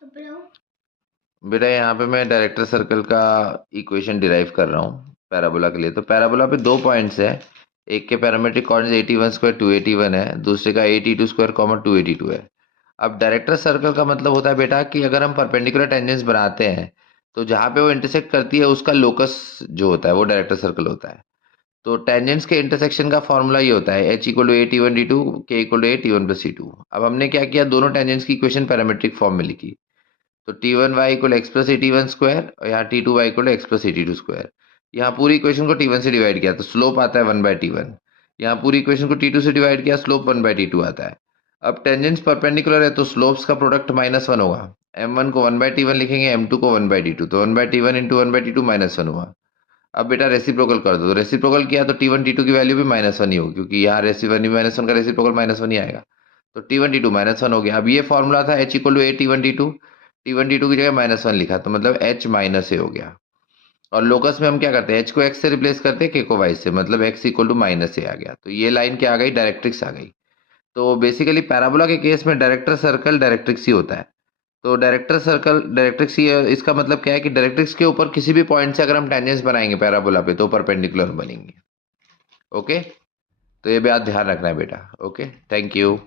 बेटा यहाँ पे मैं डायरेक्टर सर्कल का इक्वेशन डिराइव कर रहा हूँ पैराबोला के लिए। तो पैराबोला पे दो पॉइंट्स है, एक के पैरामेट्रिक कोऑर्डिनेट्स 81 स्क्वायर 281 है, दूसरे का 82 स्क्वायर कॉमा 282 है। अब डायरेक्टर सर्कल का मतलब होता है बेटा कि अगर हम परपेंडिकुलर टेंजेंट्स बनाते हैं तो जहाँ पे वो इंटरसेक्ट करती है उसका लोकस जो होता है वो डायरेक्टर सर्कल होता है। तो टेंजेंट्स के इंटरसेक्शन का फॉर्मूला ये होता है H equal to A T one D two K equal to A T one plus C two. अब हमने क्या किया, दोनों टेंजेंट्स की इक्वेशन पैरामेट्रिक फॉर्म में लिखी। तो T one Y equal X plus A T one square और यहाँ T two Y equal X plus A T two square. यहाँ पूरी इक्वेशन को टी वन से डिवाइड किया तो स्लोप आता है वन बाय टी वन। यहाँ पूरी इक्वेशन को टी टू से डिवाइड किया, slope one by T two आता है। अब टेंजेंट्स परपेंडिकुलर है तो स्लोप्स का प्रोडक्ट माइनस वन होगा। एम वन को वन बाय टी वन लिखेंगे, एम टू को वन बाय टी टू, तो one by T one into one by T two minus one हुआ। अब बेटा रेसिप्रोकल कर दो, तो रेसिप्रोकल किया तो टी वन टी टू की वैल्यू भी माइनस वन ही होगी, क्योंकि यहाँ रेसि वन माइनस वन का रेसिप्रोकल माइनस वन ही आएगा। तो T one T two minus one हो गया। अब ये फॉर्मूला था H equal to A T one T two की जगह माइनस वन लिखा तो मतलब एच माइनस ए हो गया। और लोकस में हम क्या करते हैं, एच को एक्स से रिप्लेस करते हैं, के को वाई से, मतलब एक्स इक्वल टू माइनस ए आ गया। तो ये लाइन क्या आ गई, डायरेक्ट्रिक्स आ गई। तो बेसिकली पैराबोला के केस में डायरेक्टर सर्कल डायरेक्ट्रिक्स ही होता है। तो डायरेक्टर सर्कल डायरेक्ट्रिक्स ये, इसका मतलब क्या है कि डायरेक्ट्रिक्स के ऊपर किसी भी पॉइंट से अगर हम टेंजेंट्स बनाएंगे पैराबोला पे तो परपेंडिकुलर बनेंगे। ओके, तो ये बात ध्यान रखना है बेटा। Okay, thank you.